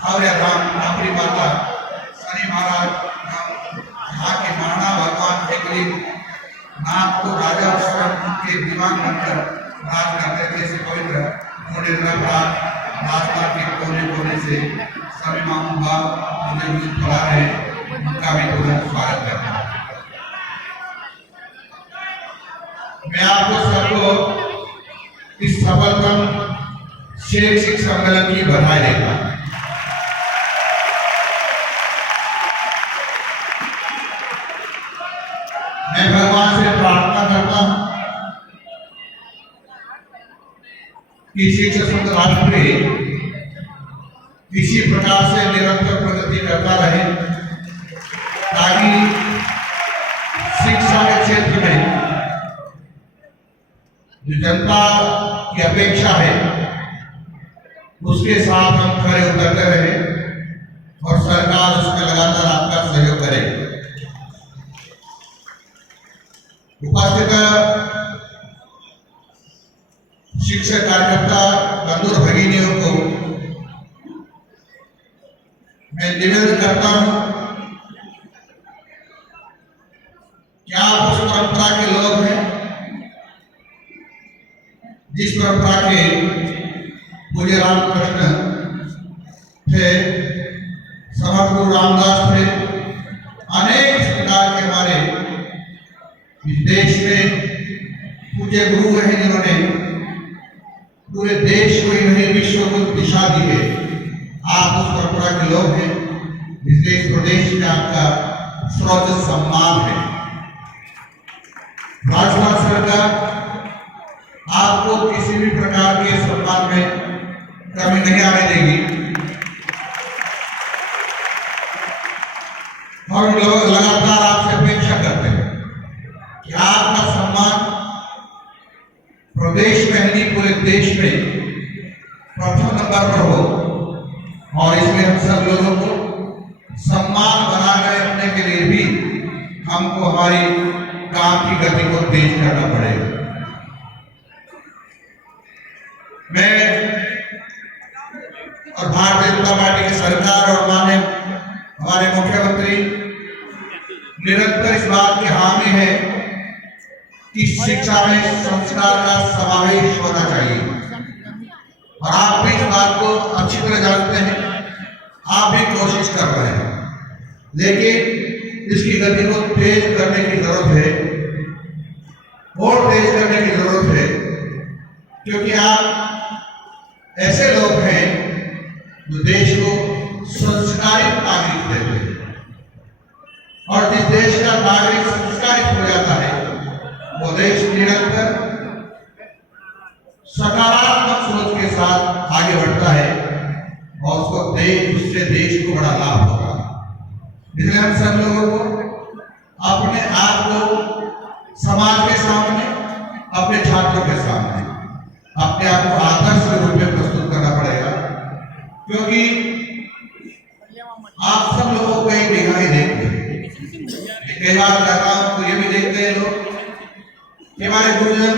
और धाम अपनी माता शनि महाराज यहाँ के महाराणा भगवान एकली नाथ को राजा के दिमाग बनकर राज करते थे। इसे पवित्र राजमार्ग के कोने कोने से सभी मामूबा मुझे बुला रहे उनका भी तुरंत स्वागत करता हूँ। मैं आपको सबको इस सफलतम शैक्षिक सम्मेलन की बधाई देता हूँ। मैं भगवान से प्रार्थना करता हूँ कि शिक्षक राष्ट्र इसी प्रकार से निरंतर प्रगति करता रहे, ताकि शिक्षा के क्षेत्र में जो जनता की अपेक्षा है उसके साथ हम खड़े उतरते रहे और सरकार उसमें लगातार आपका सहयोग करे। उपस्थित शिक्षक कार्यकर्ता बंधु और भगिनियों को मैं निवेदन करता हूं कि आप उस परंपरा के लोग हैं जिस परंपरा के पूज्य रामकृष्ण थे, समर्थ गुरु रामदास थे, अनेक प्रकार के हमारे देश में पूज्य गुरु हैं जिन्होंने पूरे देश को ही नहीं विश्व को दिशा दी है। आप उस परंपरा के लोग हैं, इसलिए इस प्रदेश में आपका सर्वोच्च सम्मान है। राजस्थान सरकार आपको किसी भी प्रकार के सम्मान में कमी नहीं आने देगी और लोग लगातार आपसे अपेक्षा करते हैं कि आपका सम्मान प्रदेश में नहीं पूरे देश में प्रथम नंबर पर हो, और इसमें हम सब लोगों को सम्मान बनाए रखने के लिए भी हमको हमारी काम की गति को तेज करना पड़ेगा। मैं और भारतीय जनता पार्टी की सरकार और माननीय हमारे मुख्यमंत्री निरंतर इस बात की हामी है कि शिक्षा में संस्कार का समावेश होना चाहिए, और आप भी इस बात को अच्छी तरह जानते हैं, आप भी कोशिश कर रहे हैं, लेकिन इसकी गति को तेज करने की जरूरत है और तेज करने की जरूरत है, क्योंकि आप ऐसे लोग हैं जो देश को संस्कारित नागरिक देते हैं, और जिस देश का नागरिक संस्कारित हो जाता है वो देश निरंतर सकारात्मक सोच के साथ आगे बढ़ता है और उससे देश को बड़ा लाभ होगा। इसलिए हम सब लोगों को अपने आप को समाज के सामने, अपने छात्रों के सामने अपने आप को आदर्श के रूप में प्रस्तुत करना पड़ेगा, क्योंकि आप सब लोगों को एक निगाह देखते हैं। कई बार कहता हूं तो ये भी देखते हैं लोग कि हमारे गुरुजन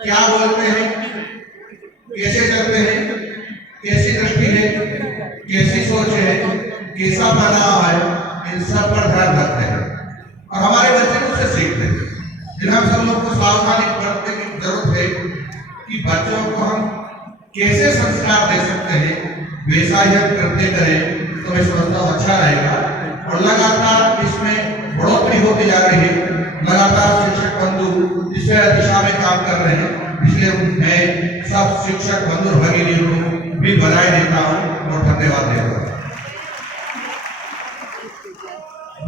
क्या बोलते हैं, कैसे करते हैं, कैसी दृष्टि है, कैसी सोच है, कैसा बना है, इन सब पर ध्यान रखते हैं और हमारे बच्चे उससे सीखते हैं। जिन्हें हम सब लोग को सावधानी बरतने की जरूरत है कि बच्चों को हम कैसे संस्कार दे सकते हैं, वैसा ही हम करते करें तो मैं समझता हूँ अच्छा रहेगा। और लगातार इसमें बढ़ोतरी होती जा रही है, लगातार शिक्षक बंधु इस दिशा में काम कर रहे हैं, इसलिए मैं सब शिक्षक बंधु भगिनियों को भी बधाई देता हूँ और धन्यवाद देता हूँ।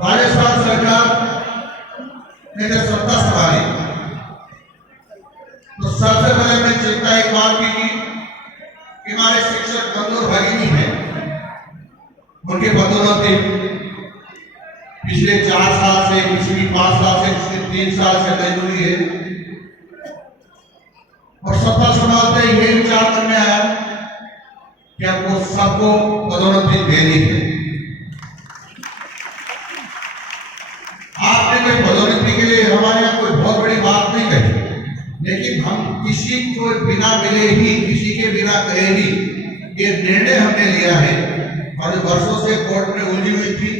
राजस्थान सरकार ने जब सत्ता संभाली तो सबसे पहले मैं चिंता एक बात की कि हमारे शिक्षक बंधु और भगिनी हैं, उनके पदोन्नति पिछले 4 साल से, किसी भी 5 साल से, किसी 3 साल से नहीं हुई है, और सत्ता संभालते ये विचार मन में आया कि हमको सबको पदोन्नति देनी है। आपने कोई पदोन्नति के लिए हमारे यहाँ कोई बहुत बड़ी बात नहीं कही, लेकिन हम किसी को बिना मिले ही, किसी के बिना कहे ही ये निर्णय हमने लिया है और जो वर्षों से कोर्ट में उलझी हुई थी,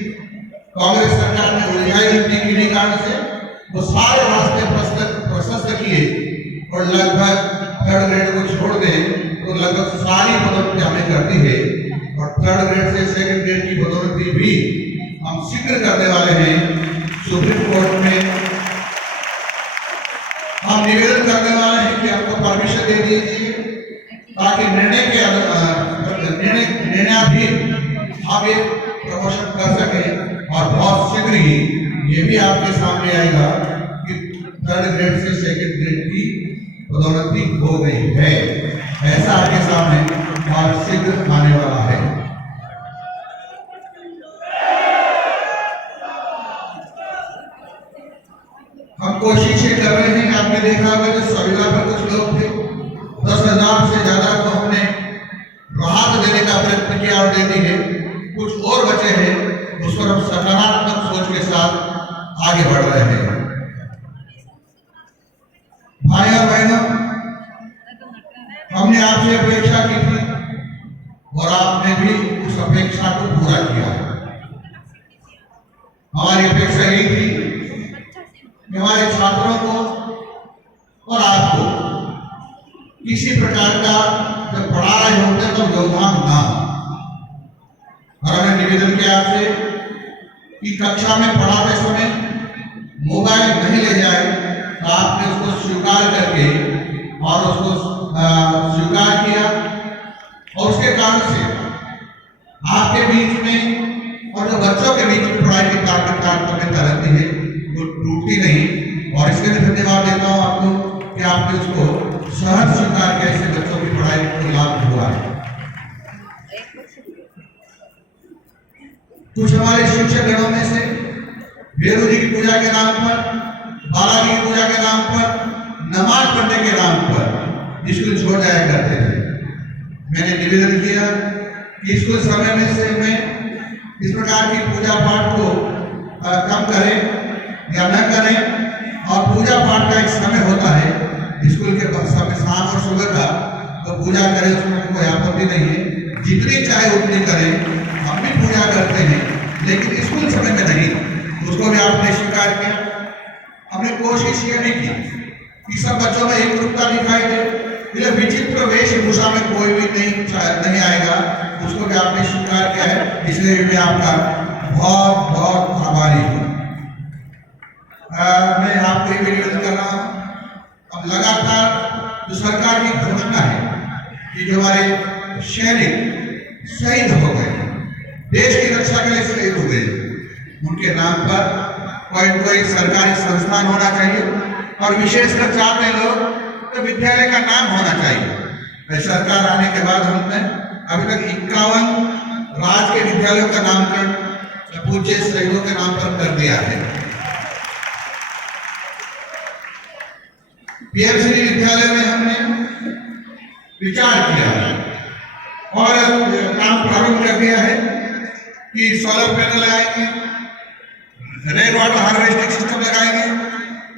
कांग्रेस सरकार ने उलझाई हुई थी किन्हीं कारण से, वो सारे रास्ते प्रशस्त किए और लगभग थर्ड ग्रेड को छोड़ दें तो लगभग सारी पदोन्नति हमें करती है और थर्ड ग्रेड से सेकंड ग्रेड की पदोन्नति भी हम शीघ्र करने वाले हैं। सुप्रीम कोर्ट में हम निवेदन करने वाले हैं कि आपको परमिशन दे दीजिए ताकि निर्णयाधीन हम एक प्रमोशन कर सके और बहुत शीघ्र ही ये भी आपके सामने आएगा कि थर्ड ग्रेड से सेकंड ग्रेड की पदोन्नति हो गई है, ऐसा आपके सामने बहुत शीघ्र आने वाला है। हम कोशिश ये कर रहे हैं, आपने देखा होगा जो संविदा पर कुछ लोग थे, 10,000 से ज्यादा को हमने राहत देने का प्रयत्न किया और दे दी है। कुछ और बचे हैं, उस पर हम सकारात्मक सोच के साथ आगे बढ़ रहे हैं। भाई और बहनों, हमने आपसे अपेक्षा की थी और आपने भी उस अपेक्षा को पूरा किया। हमारी अपेक्षा यही थी कि हमारे छात्रों को और आपको किसी प्रकार का जब पढ़ा रहे होते तो योगदान ना हो। और हमने निवेदन किया आपसे कि कक्षा में पढ़ाते समय मोबाइल नहीं ले जाए, तो आपने उसको स्वीकार करके और उसको स्वीकार किया और उसके कारण से आपके बीच में और जो बच्चों के बीच में पढ़ाई की तारतम्यता रहती है वो टूटती नहीं। और इसके लिए धन्यवाद देता हूँ आपको कि आपने उसको सहज स्वीकार किया, इससे बच्चों की पढ़ाई को लाभ हुआ है। कुछ हमारे शिक्षक गणों में से भैरव जी की पूजा के नाम पर, बालाजी की पूजा के नाम पर, नमाज पढ़ने के नाम पर स्कूल छोड़ जाया करते थे। मैंने निवेदन किया कि स्कूल समय में से में इस प्रकार की पूजा पाठ को कम करें या न करें, और पूजा पाठ का एक समय होता है स्कूल के समय, शाम और सुबह का, तो पूजा करें, उसमें कोई आपत्ति नहीं है, जितनी चाहे उतनी करें। हम भी पूजा करते हैं लेकिन स्कूल समय में नहीं, उसको भी आपने स्वीकार किया। हमने कोशिश ये नहीं की कि सब बच्चों में एक रूपता दिखाई दे, विचित्र वेशभूषा में कोई भी नहीं आएगा, उसको भी आपने स्वीकार किया है, इसलिए मैं आपका बहुत बहुत आभारी हूँ। मैं आपको ये निवेदन कर रहा हूँ, अब लगातार जो सरकार की घोषणा है कि जो हमारे सैनिक शहीद हो गए, देश की रक्षा के लिए शहीद हो गए, उनके नाम पर कोई सरकारी संस्थान होना चाहिए और विशेषकर चाहते लोग तो विद्यालय का नाम होना चाहिए। सरकार आने के बाद हमने अभी तक 51 राजकीय विद्यालयों का नामकरण पूज्य शहीदों के नाम पर कर दिया है। पीएमसी विद्यालय में हमने विचार किया और काम प्रारंभ कर दिया है कि सोलर पैनल लगाएंगे, रेन वाटर हार्वेस्टिंग सिस्टम लगाएंगे,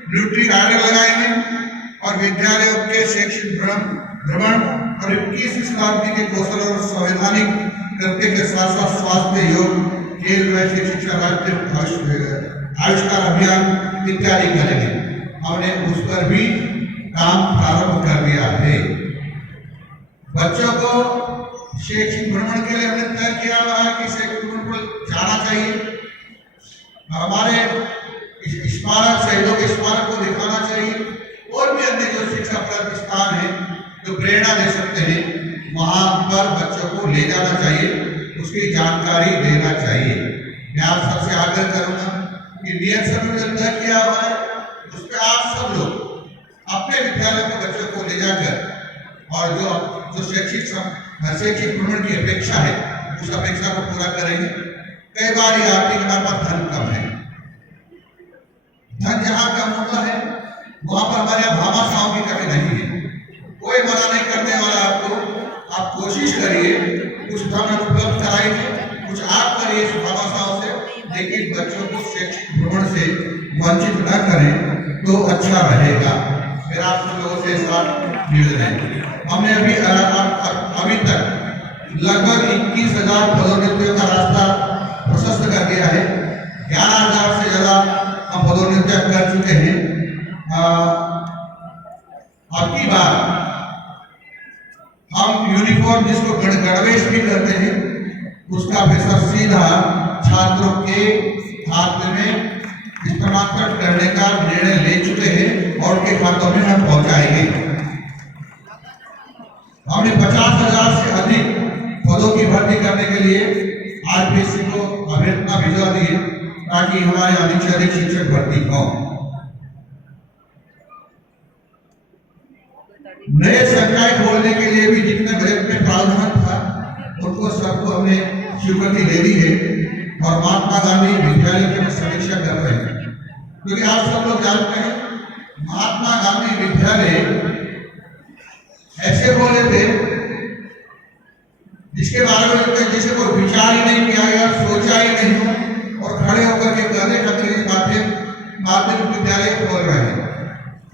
न्यूट्री गार्डन लगाएंगे और विद्यालयों के शैक्षिक भ्रमण और 21वीं शताब्दी के कौशल और संवैधानिक कृत्य के साथ साथ स्वास्थ्य, योग, खेल, वैश्विक शिक्षा, राष्ट्रीय आविष्कार अभियान इत्यादि करेंगे। हमने उस पर भी काम प्रारंभ कर दिया है। बच्चों को शैक्षिक भ्रमण के लिए हमने तय किया हुआ है कि शैक्षिक भ्रमण पर जाना चाहिए, हमारे स्मारक, शहीदों के स्मारक को दिखाना चाहिए और भी अन्य जो शिक्षा प्रतिष्ठान है जो प्रेरणा दे सकते हैं, वहां पर बच्चों को ले जाना चाहिए, उसकी जानकारी देना चाहिए। मैं आप सबसे आग्रह करूंगा कि नियत समय जो तय किया हुआ है उस पर आप सब लोग अपने विद्यालय के बच्चों को ले जाकर और जो शैक्षिक भ्रमण की अपेक्षा है उस अपेक्षा को पूरा करेंगे। कई बार ये आपके पास धन कम है, धन जहाँ कम होता है वहां पर हमारे यहाँ भामाशाहों की कमी नहीं है। कोई मना नहीं करने वाला आपको, आप कोशिश करिए, कुछ धन उपलब्ध कराइए, कुछ आप करिए भामाशाहों से, लेकिन बच्चों को शैक्षिक भ्रमण से वंचित न करें तो अच्छा रहेगा। मेरा आप सब लोगों से साथ निवेदन है। हमने अभी तक लगभग 21,000 पदोन्नतियों का उसका पैसा सीधा छात्रों के खाते में स्थानांतरण करने का निर्णय ले चुके हैं और उनके खातों में हम पहुंचाएंगे। हमने 50,000 से अधिक पदों की भर्ती करने के लिए आरपीएससी को अभ्यर्थना भिजवा दी है ताकि हमारे अधिक से अधिक शिक्षक भर्ती हो। नए संकाय खोलने के लिए भी जितने बजट में प्रावधान था उनको सबको हमने स्वीकृति ले दी है और महात्मा गांधी विद्यालय की समीक्षा कर रहे हैं, क्योंकि आप सब लोग जानते हैं महात्मा गांधी विद्यालय ऐसे बोले थे जिसके बारे में जिसे कोई विचार ही नहीं किया गया, सोचा ही नहीं हो और खड़े होकर के कहने अंग्रेजी माध्यमिक विद्यालय खोल रहे हैं।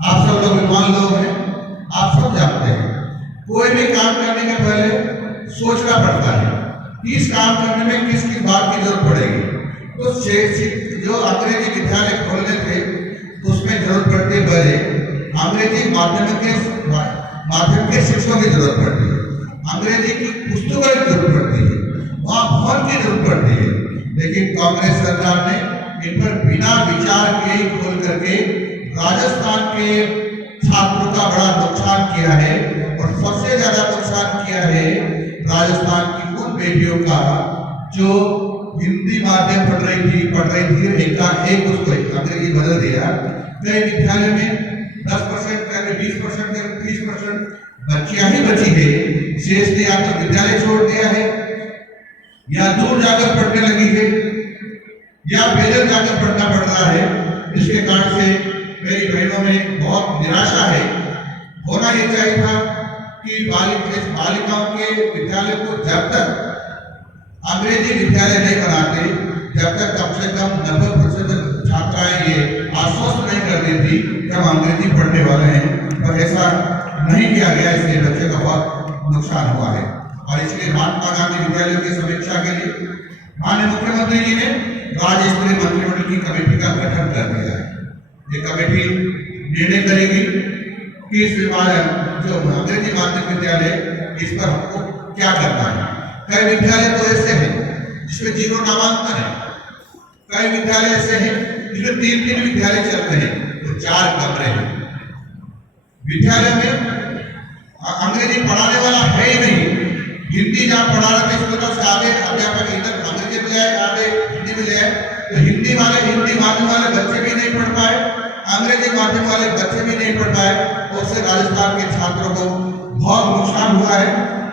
आप सब लोग विद्वान लोग हैं, आप सब जानते हैं कोई भी काम करने के पहले सोचना पड़ता है कि इस काम करने में किस किस बात की जरूरत पड़ेगी। तो जो अंग्रेजी विद्यालय खोलने थे तो उसमें जरूरत पड़ती है पहले अंग्रेजी माध्यम के शिक्षकों की जरूरत पड़ती है, अंग्रेजी की पुस्तकों की जरूरत पड़ती है, वहाँ भवन की जरूरत पड़ती है। लेकिन कांग्रेस सरकार ने इन पर बिना विचार किए ही खोल करके राजस्थान के छात्रों का बड़ा नुकसान किया है और सबसे ज्यादा नुकसान किया है राजस्थान की उन बेटियों का जो हिंदी माध्यम पढ़ रही थी एक उसको अंग्रेजी बदल दिया। कई विद्यालय में 10%, कहीं 20%, कहीं 30% बच्चियां ही बची है। शेष ने या तो विद्यालय छोड़ दिया है या दूर जाकर पढ़ने लगी है या पैदल जाकर पढ़ना पड़ रहा है। इसके कारण से मेरी बहनों में बहुत निराशा है। होना ये चाहिए था कि बालिकाओं के विद्यालय को जब तक अंग्रेजी विद्यालय नहीं बनाते, जब तक कम से कम 90% छात्राएं ये आश्वस्त नहीं कर देती कि हम अंग्रेजी पढ़ने वाले हैं, पर ऐसा नहीं किया गया। इसलिए बच्चे का बहुत नुकसान हुआ है और इसलिए महात्मा गांधी विद्यालयों की समीक्षा के लिए माननीय मुख्यमंत्री जी ने राज्य स्तरीय मंत्रिमंडल की कमेटी का गठन कर दिया है। ये कमेटी निर्णय करेगी कि इस जो अंग्रेजी माध्यमिक विद्यालय इस पर हमको क्या करना है। कई विद्यालय तो ऐसे हैं जिसमें 0 नामांकन है, कई विद्यालय ऐसे हैं जिसमें 3 विद्यालय चल रहे हैं तो 4 कमरे हैं। विद्यालय में अंग्रेजी पढ़ाने वाला है ही नहीं, हिंदी जहाँ पढ़ा रहे थे इसको तो आधे अध्यापक इधर अंग्रेजी में ले आए, आधे हिंदी में ले आए, तो हिंदी माध्यम वाले बच्चे भी नहीं पढ़ पाए, अंग्रेजी माध्यम वाले बच्चे भी नहीं पढ़ पाए और उससे राजस्थान के छात्रों को बहुत नुकसान हुआ है।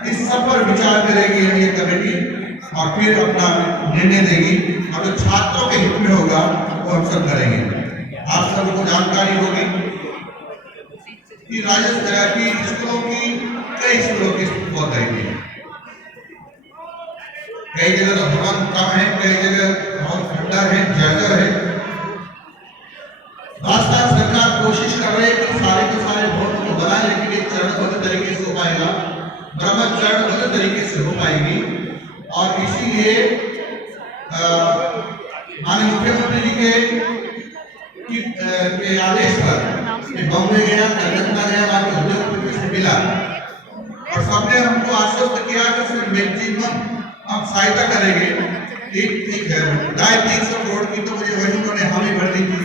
इस सब पर विचार करेगी ये कमेटी और फिर अपना निर्णय देगी और जो छात्रों के हित में होगा वो हम सब करेंगे। आप सबको जानकारी होगी कि राजस्थान की स्कूलों की कई स्कूलों की बहुत रहेगी, कई जगह तो भवन कम है, कई जगह बहुत खंडर है, जर्जर है। राजस्थान सरकार कोशिश कर रही है कि सारे के सारे भवनों को बनाए, लेकिन ये चरणबद्ध तरीके से हो पाएगा, चरणबद्ध तरीके से हो पाएगी। और इसीलिए माननीय मुख्यमंत्री जी के आदेश पर बॉम्बे गया, कलकत्ता गया, वहां के उद्योगपति से मिला और सबने हमको आश्वस्त किया कि उसमें मैक्सिमम हम सहायता करेंगे। 350 करोड़ की तो मुझे वही उन्होंने हमें भर दी थी,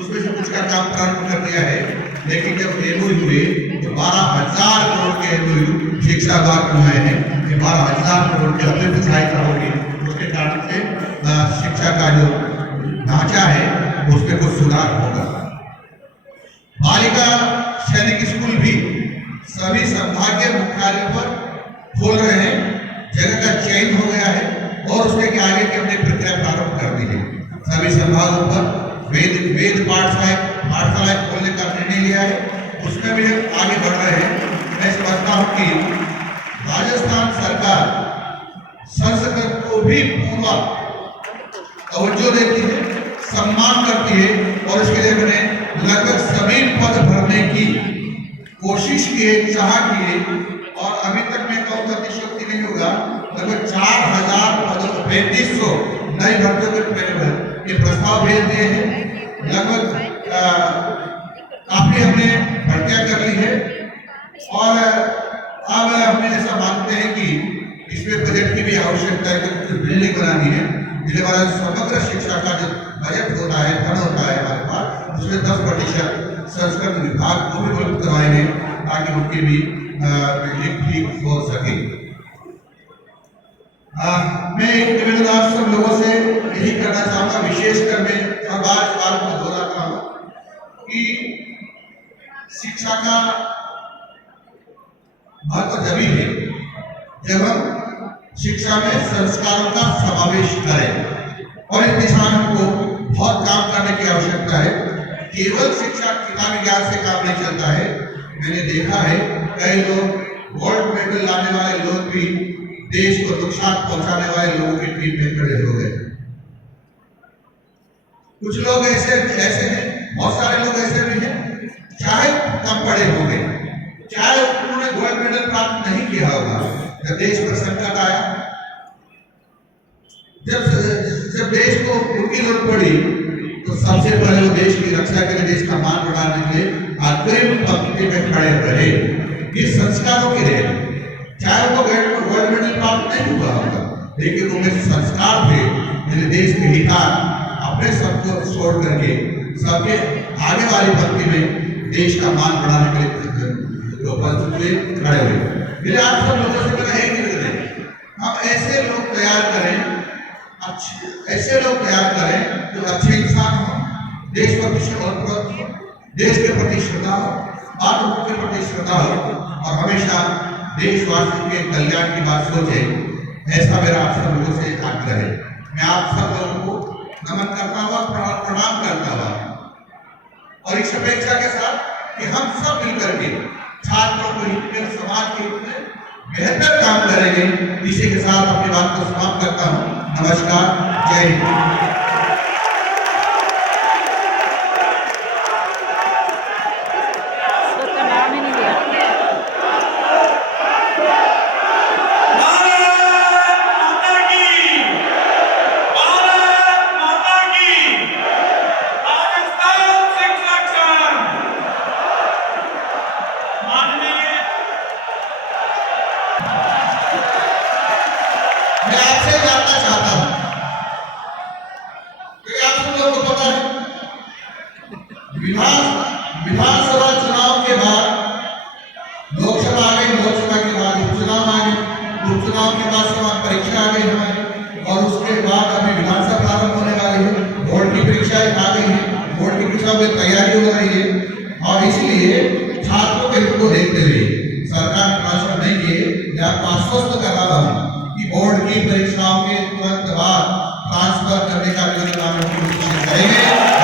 उसमें से कुछ का काम प्रारंभ कर दिया है। लेकिन जब एमओयू हुए तो 12,000 करोड़ के एमओयू शिक्षा विभाग में आए हैं। ये 12,000 करोड़ की अतिरिक्त सहायता होगी, उसके कारण से शिक्षा का जो ढांचा है उसमें कुछ सुधार होगा। बालिका सैनिक स्कूल भी सभी संभागीय मुख्यालयों पर खोल रहे हैं, जगह का चयन हो गया है और उसके आगे की हमने प्रक्रिया प्रारंभ कर दी है। सभी संभागों पर वेद पाठशालाएं खोलने का निर्णय लिया है, उसमें भी हम आगे बढ़ रहे हैं। मैं समझता हूँ कि राजस्थान सरकार संस्कृत को भी पूरा तवज्जो देती है, सम्मान करती है और इसके लिए मैंने लगभग सभी पद भरने की कोशिश की है, चाह की है और अभी तक मैं कहूँ अतिशयोक्ति नहीं होगा, लगभग 4,000 पदों 3500 नई भर्तियों के ये प्रस्ताव भेज दिए हैं। लगभग काफी हमने भर्तियां कर ली है और अब हम ऐसा मानते हैं कि इसमें बजट की भी आवश्यकता है, क्योंकि बिल्डिंग बनानी है, इसलिए हमारा समग्र शिक्षा का जो बजट होता है, धन होता है हमारे पास, उसमें 10% संस्कृत विभाग को भी उपलब्ध करवाएंगे ताकि उनकी भी बिल्डिंग ठीक हो सके। मैं एक निवेदन आप सब लोगों से यही करना चाहूंगा, विशेषकर मैं हर बार इस बात को दोहराता हूं कि शिक्षा का महत्व जब ही है जब हम शिक्षा में संस्कारों का समावेश करें, और इस दिशा में हमको बहुत काम करने की आवश्यकता है। केवल शिक्षा किताबी ज्ञान से काम नहीं चलता है। मैंने देखा है कई लोग गोल्ड मेडल लाने वाले लोग भी देश को नुकसान पहुंचाने वाले लोगों की टीम में खड़े हो गए। कुछ लोग ऐसे हैं, बहुत सारे लोग ऐसे भी हैं, चाहे कम पढ़े होंगे, चाहे उन्होंने गोल्ड मेडल प्राप्त नहीं किया होगा, जब देश पर संकट आया, जब देश को उनकी जरूरत पड़ी, तो सबसे पहले वो देश की रक्षा के लिए, देश का मान बढ़ाने के लिए अग्रिम पंक्ति में खड़े रहे। ये संस्कारों की रेल, चाहे वो गोल्ड मेडल प्राप्त नहीं हुआ होगा, लेकिन उनके संस्कार थे जिन्हें देश के हितार्थ अपने सबको छोड़ करके सबके आगे वाली पंक्ति में देश का मान बढ़ाने के लिए खड़े हुए। आप सब लोगों से मेरा एक निवेदन है, हम ऐसे लोग तैयार करें, ऐसे लोग तैयार करें जो अच्छे इंसान हो, देश के प्रति श्रद्धा हो, मातृभूमि के प्रति श्रद्धा हो, और हमेशा देशवासियों के कल्याण की बात सोचे। ऐसा मेरा आप सब लोगों से आग्रह है। मैं आप सब लोगों को नमन करता हुआ, प्रणाम करता हुआ, और इस अपेक्षा के साथ कि हम सब मिलकर के छात्रों को हित में, समाज के हित में बेहतर काम करेंगे। इसी के साथ अपनी बात को समाप्त करता हूँ। नमस्कार, जय हिंद। मैं आपसे जानना चाहता हूं कि आप सब लोगों को पता है विधानसभा चुनाव के बाद लोकसभा आ गई, लोकसभा के बाद उपचुनाव आ गए, उपचुनाव के बाद समान परीक्षा आ गई हमारी, और उसके बाद अभी विधानसभा प्रारंभ होने वाली है, बोर्ड की परीक्षाएं आ गई है, बोर्ड की परीक्षाओं में तैयारी हो रही है, और इसलिए छात्रों के हित को देखते हुए सरकार ने ट्रांसफर नहीं किए। मैं आपको आश्वस्त कर रहा हूं कि बोर्ड की परीक्षाओं के तुरंत बाद ट्रांसफर करने का निर्णय हम करेंगे।